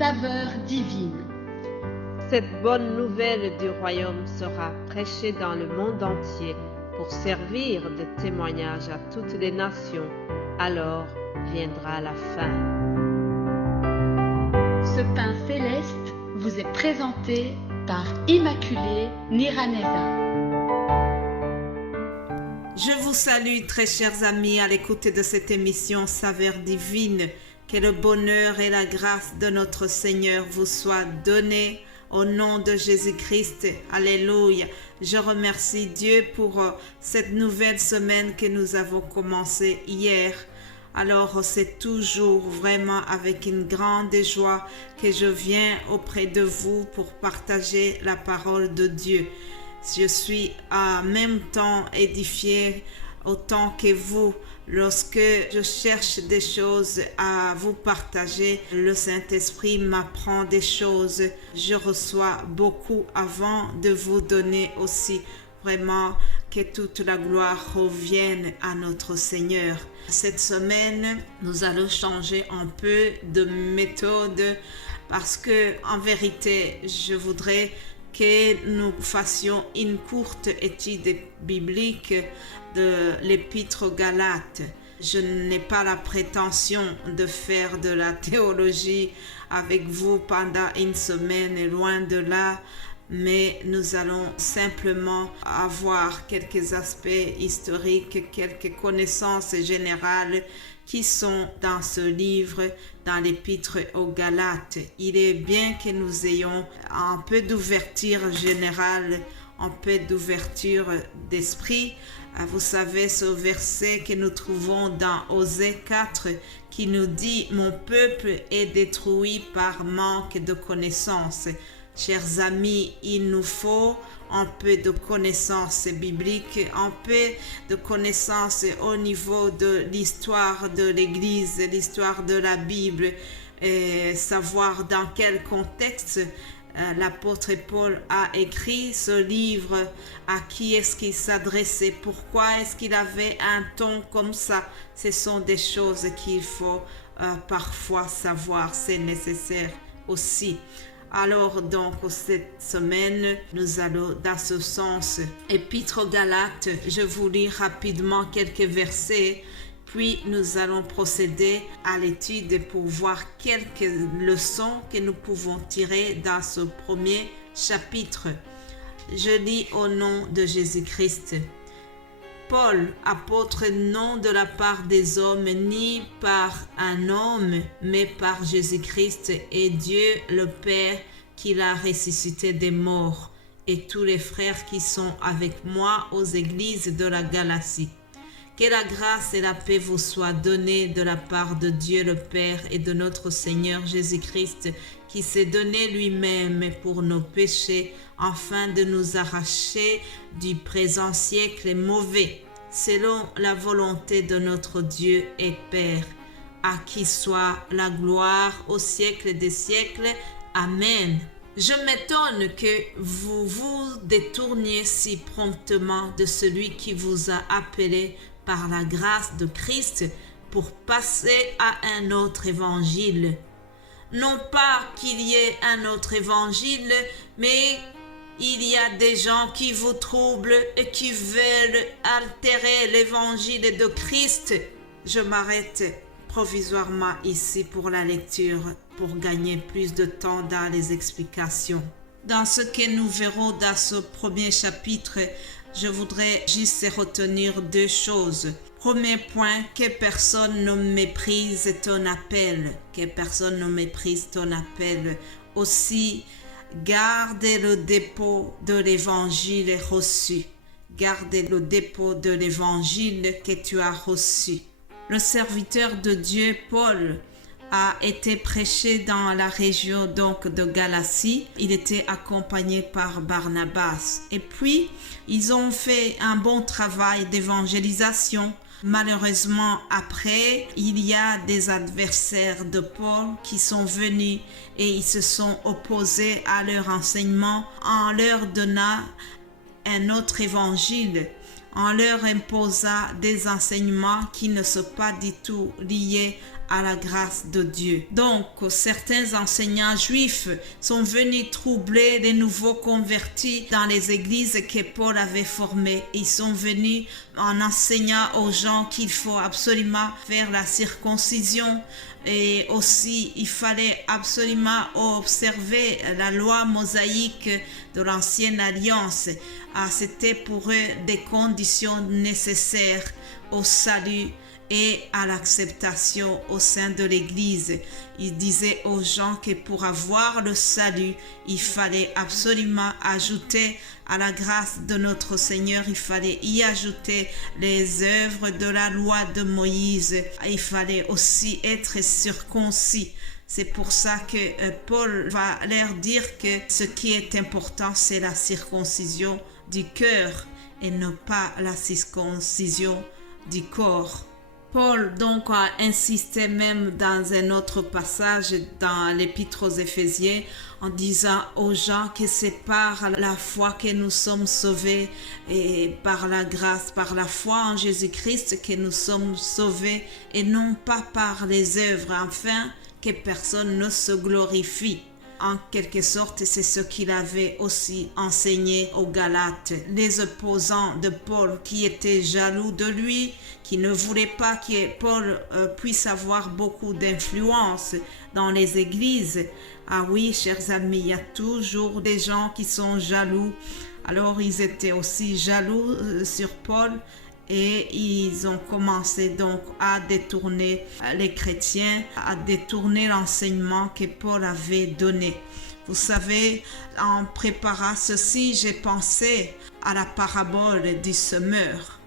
saveur divine. Cette bonne nouvelle du royaume sera prêchée dans le monde entier pour servir de témoignage à toutes les nations. Alors viendra la fin. Ce pain céleste vous est présenté par Immaculée Niraneza. Je vous salue très chers amis à l'écoute de cette émission Saveur divine. Que le bonheur et la grâce de notre Seigneur vous soient donnés au nom de Jésus-Christ. Alléluia. Je remercie Dieu pour cette nouvelle semaine que nous avons commencée hier. Alors c'est toujours vraiment avec une grande joie que je viens auprès de vous pour partager la parole de Dieu. Je suis en même temps édifiée autant que vous. Lorsque je cherche des choses à vous partager, le Saint-Esprit m'apprend des choses. Je reçois beaucoup avant de vous donner aussi. Vraiment, que toute la gloire revienne à notre Seigneur. Cette semaine, nous allons changer un peu de méthode parce que, en vérité, je voudrais que nous fassions une courte étude biblique de l'Épître aux Galates. Je n'ai pas la prétention de faire de la théologie avec vous pendant une semaine, loin de là, mais nous allons simplement avoir quelques aspects historiques, quelques connaissances générales qui sont dans ce livre, dans l'Épître aux Galates. Il est bien que nous ayons un peu d'ouverture générale, un peu d'ouverture d'esprit. Vous savez ce verset que nous trouvons dans Osée 4 qui nous dit « Mon peuple est détruit par manque de connaissances ». Chers amis, il nous faut un peu de connaissances bibliques, un peu de connaissances au niveau de l'histoire de l'Église, l'histoire de la Bible, et savoir dans quel contexte l'apôtre Paul a écrit ce livre, à qui est-ce qu'il s'adressait, pourquoi est-ce qu'il avait un ton comme ça. Ce sont des choses qu'il faut parfois savoir, c'est nécessaire aussi. Alors donc cette semaine, nous allons dans ce sens. Épître aux Galates, je vous lis rapidement quelques versets, puis nous allons procéder à l'étude pour voir quelques leçons que nous pouvons tirer dans ce premier chapitre. Je lis au nom de Jésus-Christ. Paul, apôtre, non de la part des hommes, ni par un homme, mais par Jésus-Christ et Dieu le Père qui l'a ressuscité des morts, et tous les frères qui sont avec moi aux églises de la Galatie. Que la grâce et la paix vous soient données de la part de Dieu le Père et de notre Seigneur Jésus-Christ, qui s'est donné lui-même pour nos péchés, afin de nous arracher du présent siècle mauvais, selon la volonté de notre Dieu et Père, à qui soit la gloire au siècle des siècles. Amen. Je m'étonne que vous vous détourniez si promptement de celui qui vous a appelé par la grâce de Christ pour passer à un autre évangile. Non pas qu'il y ait un autre évangile, mais il y a des gens qui vous troublent et qui veulent altérer l'évangile de Christ. Je m'arrête provisoirement ici pour la lecture, pour gagner plus de temps dans les explications. Dans ce que nous verrons dans ce premier chapitre, je voudrais juste retenir deux choses. Premier point, que personne ne méprise ton appel. Que personne ne méprise ton appel. Aussi, garde le dépôt de l'évangile reçu. Garde le dépôt de l'évangile que tu as reçu. Le serviteur de Dieu, Paul, a été prêché dans la région donc de Galatie. Il était accompagné par Barnabas. Et puis, ils ont fait un bon travail d'évangélisation. Malheureusement, après, il y a des adversaires de Paul qui sont venus et ils se sont opposés à leur enseignement en leur donnant un autre évangile, en leur imposant des enseignements qui ne sont pas du tout liés à la grâce de Dieu. Donc, certains enseignants juifs sont venus troubler les nouveaux convertis dans les églises que Paul avait formées. Ils sont venus en enseignant aux gens qu'il faut absolument faire la circoncision et aussi il fallait absolument observer la loi mosaïque de l'ancienne alliance. C'était pour eux des conditions nécessaires au salut et à l'acceptation au sein de l'Église. Il disait aux gens que pour avoir le salut, il fallait absolument ajouter à la grâce de notre Seigneur, il fallait y ajouter les œuvres de la loi de Moïse. Il fallait aussi être circoncis. C'est pour ça que Paul va leur dire que ce qui est important, c'est la circoncision du cœur et non pas la circoncision du corps. Paul donc a insisté même dans un autre passage dans l'épître aux Éphésiens en disant aux gens que c'est par la foi que nous sommes sauvés et par la grâce, par la foi en Jésus-Christ que nous sommes sauvés et non pas par les œuvres, afin que personne ne se glorifie. En quelque sorte, c'est ce qu'il avait aussi enseigné aux Galates, les opposants de Paul qui étaient jaloux de lui, qui ne voulaient pas que Paul puisse avoir beaucoup d'influence dans les églises. Ah oui, chers amis, il y a toujours des gens qui sont jaloux. Alors, ils étaient aussi jaloux sur Paul. Et ils ont commencé donc à détourner les chrétiens, à détourner l'enseignement que Paul avait donné. Vous savez, en préparant ceci, j'ai pensé à la parabole du semeur.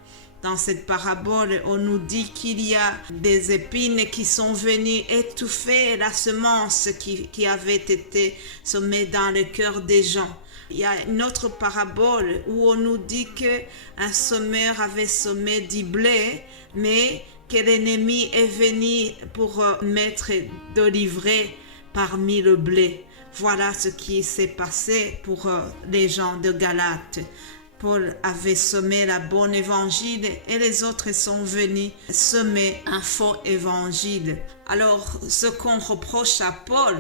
Dans cette parabole, on nous dit qu'il y a des épines qui sont venues étouffer la semence qui avait été semée dans le cœur des gens. Il y a une autre parabole où on nous dit qu'un semeur avait semé du blé, mais que l'ennemi est venu pour mettre de l'ivraie parmi le blé. Voilà ce qui s'est passé pour les gens de Galate. Paul avait semé la bonne évangile et les autres sont venus semer un faux évangile. Alors, ce qu'on reproche à Paul,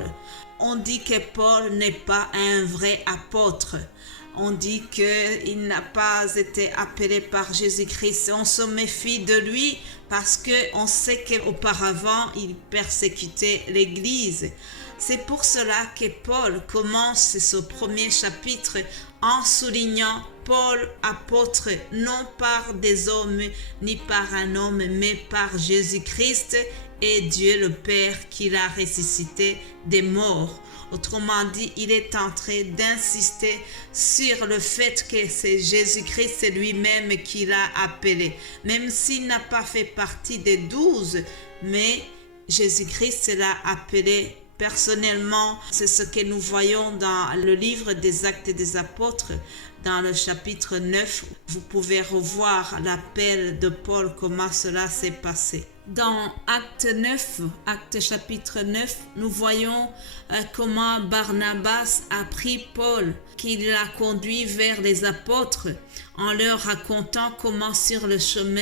on dit que Paul n'est pas un vrai apôtre. On dit qu'il n'a pas été appelé par Jésus-Christ. On se méfie de lui parce qu'on sait qu'auparavant, il persécutait l'Église. C'est pour cela que Paul commence ce premier chapitre en soulignant Paul, apôtre, non par des hommes ni par un homme, mais par Jésus-Christ et Dieu le Père qui l'a ressuscité des morts. Autrement dit, il est en train d'insister sur le fait que c'est Jésus-Christ lui-même qui l'a appelé. Même s'il n'a pas fait partie des 12, mais Jésus-Christ l'a appelé personnellement. C'est ce que nous voyons dans le livre des Actes des Apôtres. Dans le chapitre 9, vous pouvez revoir l'appel de Paul, comment cela s'est passé. Dans Actes chapitre 9, nous voyons comment Barnabas a pris Paul, qu'il l'a conduit vers les apôtres, en leur racontant comment sur le chemin,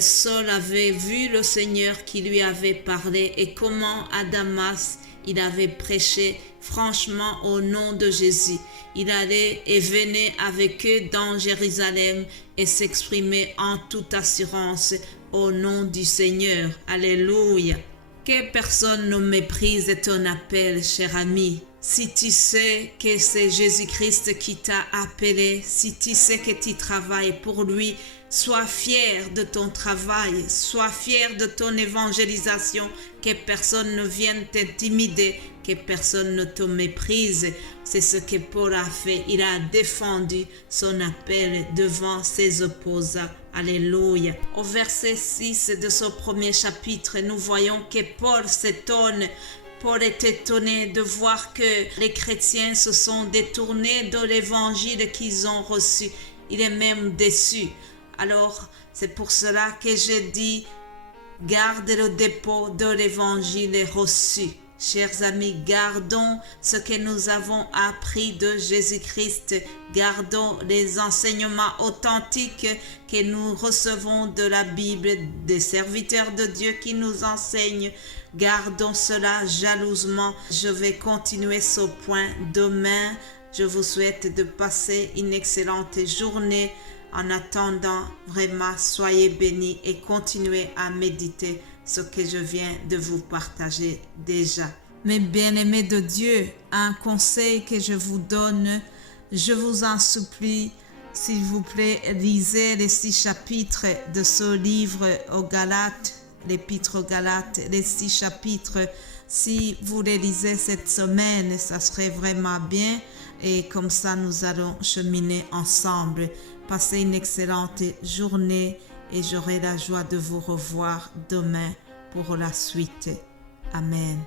Saul avait vu le Seigneur qui lui avait parlé et comment à Damas, il avait prêché franchement au nom de Jésus. Il allait et venait avec eux dans Jérusalem et s'exprimait en toute assurance au nom du Seigneur. Alléluia. Que personne ne méprise ton appel, cher ami. Si tu sais que c'est Jésus-Christ qui t'a appelé, si tu sais que tu travailles pour lui, sois fier de ton travail, sois fier de ton évangélisation, que personne ne vienne t'intimider, que personne ne te méprise. C'est ce que Paul a fait. Il a défendu son appel devant ses opposants. Alléluia. Au verset 6 de ce premier chapitre, nous voyons que Paul s'étonne. Paul est étonné de voir que les chrétiens se sont détournés de l'évangile qu'ils ont reçu. Il est même déçu. Alors, c'est pour cela que je dis, garde le dépôt de l'évangile reçu. Chers amis, gardons ce que nous avons appris de Jésus-Christ. Gardons les enseignements authentiques que nous recevons de la Bible, des serviteurs de Dieu qui nous enseignent. Gardons cela jalousement. Je vais continuer ce point demain. Je vous souhaite de passer une excellente journée. En attendant, vraiment, soyez bénis et continuez à méditer ce que je viens de vous partager déjà. Mes bien-aimés de Dieu, un conseil que je vous donne, je vous en supplie, s'il vous plaît, lisez les 6 chapitres de ce livre aux Galates, l'épître aux Galates, les 6 chapitres. Si vous les lisez cette semaine, ça serait vraiment bien et comme ça nous allons cheminer ensemble. Passez une excellente journée et j'aurai la joie de vous revoir demain pour la suite. Amen.